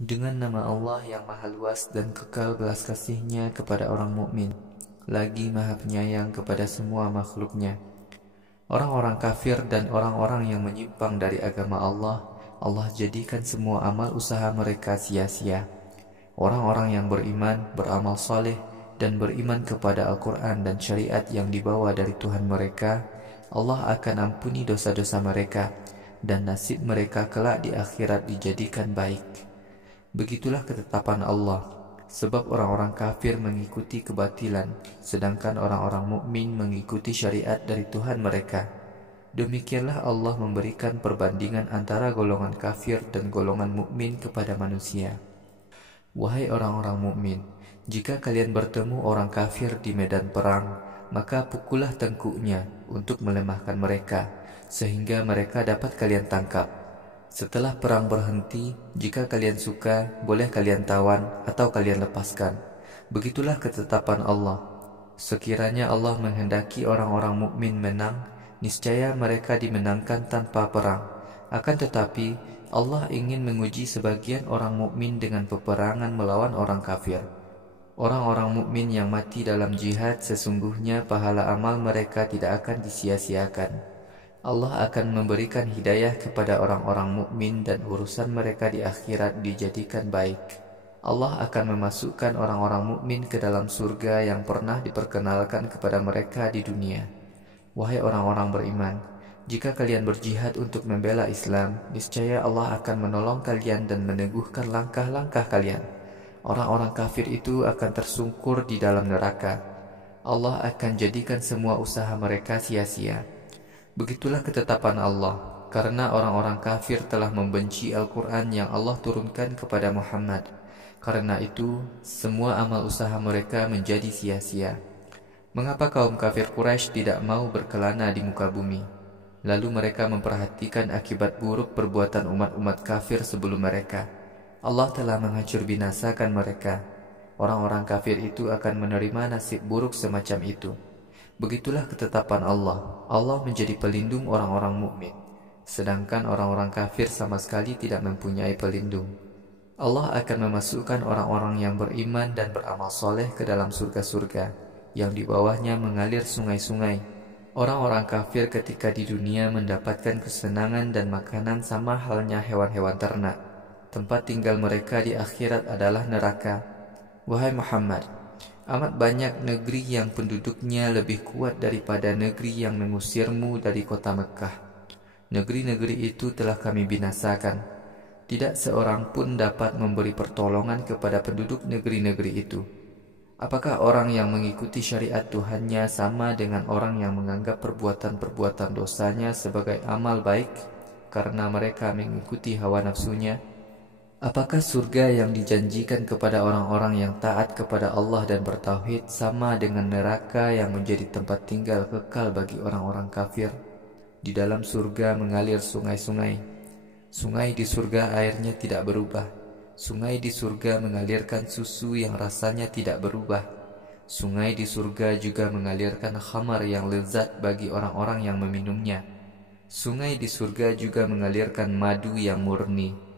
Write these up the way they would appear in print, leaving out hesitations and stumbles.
Dengan nama Allah yang maha luas dan kekal belas kasih-Nya kepada orang mukmin, lagi maha penyayang kepada semua makhluknya. Orang-orang kafir dan orang-orang yang menyimpang dari agama Allah, Allah jadikan semua amal usaha mereka sia-sia. Orang-orang yang beriman, beramal soleh, dan beriman kepada Al-Quran dan syariat yang dibawa dari Tuhan mereka, Allah akan ampuni dosa-dosa mereka, dan nasib mereka kelak di akhirat dijadikan baik. Begitulah ketetapan Allah, sebab orang-orang kafir mengikuti kebatilan, sedangkan orang-orang mukmin mengikuti syariat dari Tuhan mereka. Demikianlah Allah memberikan perbandingan antara golongan kafir dan golongan mukmin kepada manusia. Wahai orang-orang mukmin, jika kalian bertemu orang kafir di medan perang, maka pukullah tengkuknya untuk melemahkan mereka, sehingga mereka dapat kalian tangkap. Setelah perang berhenti, jika kalian suka, boleh kalian tawan atau kalian lepaskan. Begitulah ketetapan Allah. Sekiranya Allah menghendaki orang-orang mukmin menang, niscaya mereka dimenangkan tanpa perang. Akan tetapi, Allah ingin menguji sebagian orang mukmin dengan peperangan melawan orang kafir. Orang-orang mukmin yang mati dalam jihad, sesungguhnya pahala amal mereka tidak akan disia-siakan. Allah akan memberikan hidayah kepada orang-orang mukmin dan urusan mereka di akhirat dijadikan baik. Allah akan memasukkan orang-orang mukmin ke dalam surga yang pernah diperkenalkan kepada mereka di dunia. Wahai orang-orang beriman, jika kalian berjihad untuk membela Islam, niscaya Allah akan menolong kalian dan meneguhkan langkah-langkah kalian. Orang-orang kafir itu akan tersungkur di dalam neraka. Allah akan jadikan semua usaha mereka sia-sia. Begitulah ketetapan Allah, karena orang-orang kafir telah membenci Al-Quran yang Allah turunkan kepada Muhammad. Karena itu, semua amal usaha mereka menjadi sia-sia. Mengapa kaum kafir Quraisy tidak mau berkelana di muka bumi? Lalu mereka memperhatikan akibat buruk perbuatan umat-umat kafir sebelum mereka. Allah telah menghancur binasakan mereka. Orang-orang kafir itu akan menerima nasib buruk semacam itu. Begitulah ketetapan Allah. Allah menjadi pelindung orang-orang mukmin, sedangkan orang-orang kafir sama sekali tidak mempunyai pelindung. Allah akan memasukkan orang-orang yang beriman dan beramal soleh ke dalam surga-surga, yang di bawahnya mengalir sungai-sungai. Orang-orang kafir ketika di dunia mendapatkan kesenangan dan makanan sama halnya hewan-hewan ternak. Tempat tinggal mereka di akhirat adalah neraka. Wahai Muhammad, amat banyak negeri yang penduduknya lebih kuat daripada negeri yang mengusirmu dari kota Mekah. Negeri-negeri itu telah kami binasakan. Tidak seorang pun dapat memberi pertolongan kepada penduduk negeri-negeri itu. Apakah orang yang mengikuti syariat Tuhannya sama dengan orang yang menganggap perbuatan-perbuatan dosanya sebagai amal baik karena mereka mengikuti hawa nafsunya? Apakah surga yang dijanjikan kepada orang-orang yang taat kepada Allah dan bertauhid sama dengan neraka yang menjadi tempat tinggal kekal bagi orang-orang kafir? Di dalam surga mengalir sungai-sungai. Sungai di surga airnya tidak berubah. Sungai di surga mengalirkan susu yang rasanya tidak berubah. Sungai di surga juga mengalirkan khamar yang lezat bagi orang-orang yang meminumnya. Sungai di surga juga mengalirkan madu yang murni.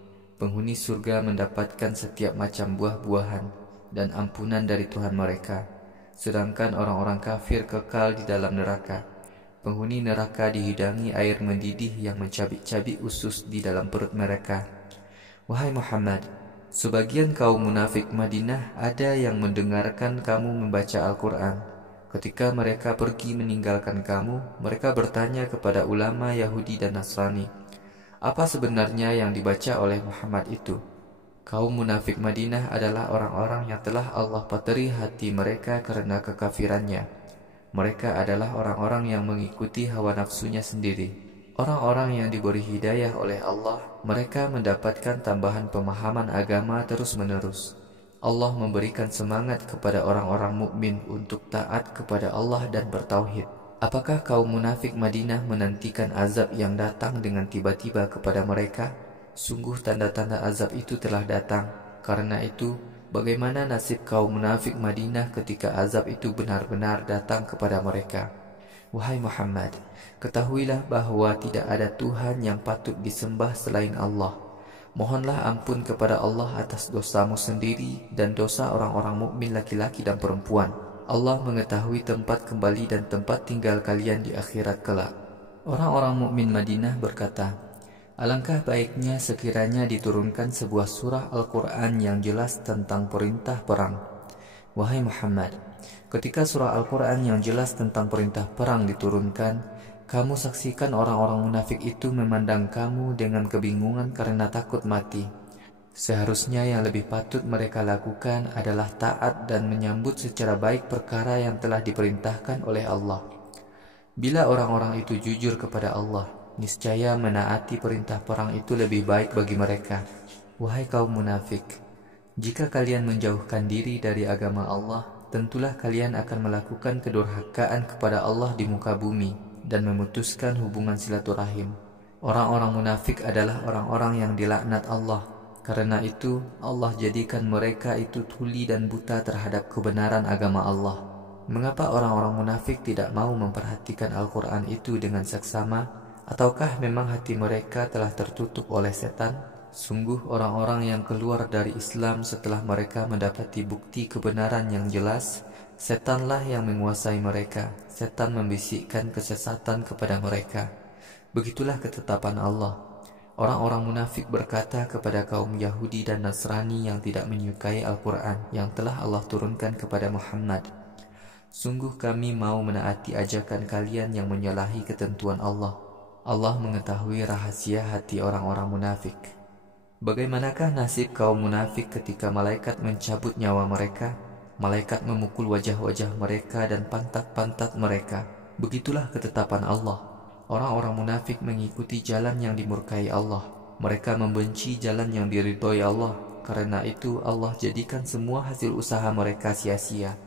Penghuni surga mendapatkan setiap macam buah-buahan dan ampunan dari Tuhan mereka, sedangkan orang-orang kafir kekal di dalam neraka. Penghuni neraka dihidangi air mendidih yang mencabik-cabik usus di dalam perut mereka. Wahai Muhammad, sebagian kaum munafik Madinah ada yang mendengarkan kamu membaca Al-Quran. Ketika mereka pergi meninggalkan kamu, mereka bertanya kepada ulama Yahudi dan Nasrani, apa sebenarnya yang dibaca oleh Muhammad itu? Kaum munafik Madinah adalah orang-orang yang telah Allah pateri hati mereka karena kekafirannya. Mereka adalah orang-orang yang mengikuti hawa nafsunya sendiri. Orang-orang yang diberi hidayah oleh Allah, mereka mendapatkan tambahan pemahaman agama terus-menerus. Allah memberikan semangat kepada orang-orang mukmin untuk taat kepada Allah dan bertauhid. Apakah kaum munafik Madinah menantikan azab yang datang dengan tiba-tiba kepada mereka? Sungguh tanda-tanda azab itu telah datang. Karena itu, bagaimana nasib kaum munafik Madinah ketika azab itu benar-benar datang kepada mereka? Wahai Muhammad, ketahuilah bahwa tidak ada Tuhan yang patut disembah selain Allah. Mohonlah ampun kepada Allah atas dosamu sendiri dan dosa orang-orang mukmin laki-laki dan perempuan. Allah mengetahui tempat kembali dan tempat tinggal kalian di akhirat kelak. Orang-orang mukmin Madinah berkata, alangkah baiknya sekiranya diturunkan sebuah surah Al-Quran yang jelas tentang perintah perang. Wahai Muhammad, ketika surah Al-Quran yang jelas tentang perintah perang diturunkan, kamu saksikan orang-orang munafik itu memandang kamu dengan kebingungan karena takut mati. Seharusnya yang lebih patut mereka lakukan adalah taat dan menyambut secara baik perkara yang telah diperintahkan oleh Allah. Bila orang-orang itu jujur kepada Allah, niscaya menaati perintah perang itu lebih baik bagi mereka. Wahai kaum munafik, jika kalian menjauhkan diri dari agama Allah, tentulah kalian akan melakukan kedurhakaan kepada Allah di muka bumi dan memutuskan hubungan silaturahim. Orang-orang munafik adalah orang-orang yang dilaknat Allah. Karena itu, Allah jadikan mereka itu tuli dan buta terhadap kebenaran agama Allah. Mengapa orang-orang munafik tidak mau memperhatikan Al-Quran itu dengan seksama? Ataukah memang hati mereka telah tertutup oleh setan? Sungguh orang-orang yang keluar dari Islam setelah mereka mendapati bukti kebenaran yang jelas, setanlah yang menguasai mereka. Setan membisikkan kesesatan kepada mereka. Begitulah ketetapan Allah. Orang-orang munafik berkata kepada kaum Yahudi dan Nasrani yang tidak menyukai Al-Quran yang telah Allah turunkan kepada Muhammad, sungguh kami mau menaati ajakan kalian yang menyalahi ketentuan Allah. Allah mengetahui rahasia hati orang-orang munafik. Bagaimanakah nasib kaum munafik ketika malaikat mencabut nyawa mereka? Malaikat memukul wajah-wajah mereka dan pantat-pantat mereka. Begitulah ketetapan Allah. Orang-orang munafik mengikuti jalan yang dimurkai Allah. Mereka membenci jalan yang diridhoi Allah. Karena itu Allah jadikan semua hasil usaha mereka sia-sia.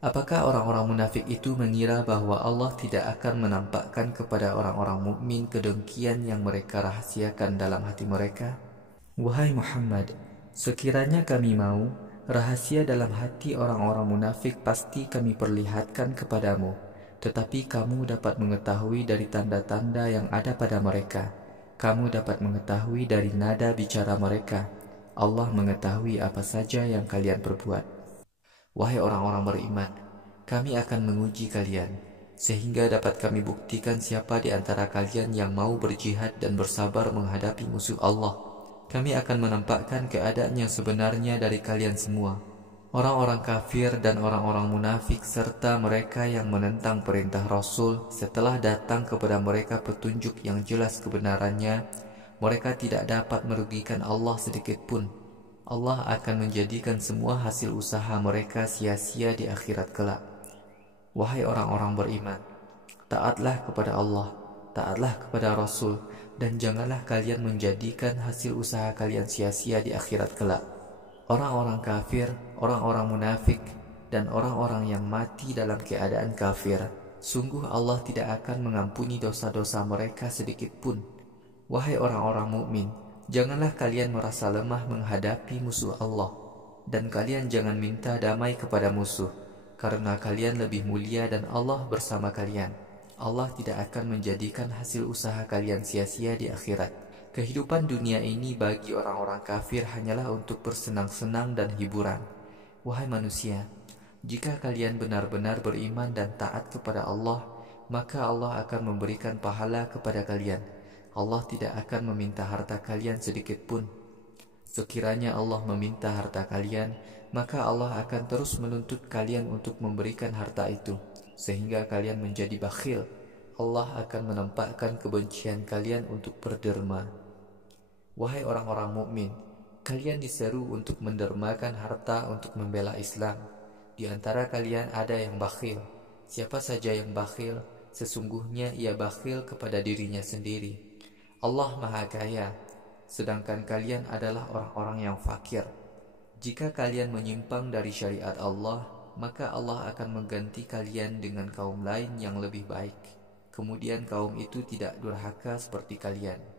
Apakah orang-orang munafik itu mengira bahwa Allah tidak akan menampakkan kepada orang-orang mukmin kedengkian yang mereka rahasiakan dalam hati mereka? Wahai Muhammad, sekiranya kami mau, rahasia dalam hati orang-orang munafik pasti kami perlihatkan kepadamu. Tetapi kamu dapat mengetahui dari tanda-tanda yang ada pada mereka. Kamu dapat mengetahui dari nada bicara mereka. Allah mengetahui apa saja yang kalian perbuat. Wahai orang-orang beriman, kami akan menguji kalian, sehingga dapat kami buktikan siapa di antara kalian yang mau berjihad dan bersabar menghadapi musuh Allah. Kami akan menampakkan keadaan yang sebenarnya dari kalian semua. Orang-orang kafir dan orang-orang munafik serta mereka yang menentang perintah Rasul setelah datang kepada mereka petunjuk yang jelas kebenarannya, mereka tidak dapat merugikan Allah sedikit pun. Allah akan menjadikan semua hasil usaha mereka sia-sia di akhirat kelak. Wahai orang-orang beriman, taatlah kepada Allah, taatlah kepada Rasul, dan janganlah kalian menjadikan hasil usaha kalian sia-sia di akhirat kelak. Orang-orang kafir, orang-orang munafik, dan orang-orang yang mati dalam keadaan kafir, sungguh Allah tidak akan mengampuni dosa-dosa mereka sedikit pun. Wahai orang-orang mukmin, janganlah kalian merasa lemah menghadapi musuh Allah, dan kalian jangan minta damai kepada musuh, karena kalian lebih mulia dan Allah bersama kalian. Allah tidak akan menjadikan hasil usaha kalian sia-sia di akhirat. Kehidupan dunia ini bagi orang-orang kafir hanyalah untuk bersenang-senang dan hiburan. Wahai manusia, jika kalian benar-benar beriman dan taat kepada Allah, maka Allah akan memberikan pahala kepada kalian. Allah tidak akan meminta harta kalian sedikit pun. Sekiranya Allah meminta harta kalian, maka Allah akan terus menuntut kalian untuk memberikan harta itu, sehingga kalian menjadi bakhil. Allah akan menampakkan kebencian kalian untuk berderma. Wahai orang-orang mukmin, kalian diseru untuk mendermakan harta untuk membela Islam. Di antara kalian ada yang bakhil. Siapa saja yang bakhil, sesungguhnya ia bakhil kepada dirinya sendiri. Allah Maha Kaya, sedangkan kalian adalah orang-orang yang fakir. Jika kalian menyimpang dari syariat Allah, maka Allah akan mengganti kalian dengan kaum lain yang lebih baik. Kemudian kaum itu tidak durhaka seperti kalian.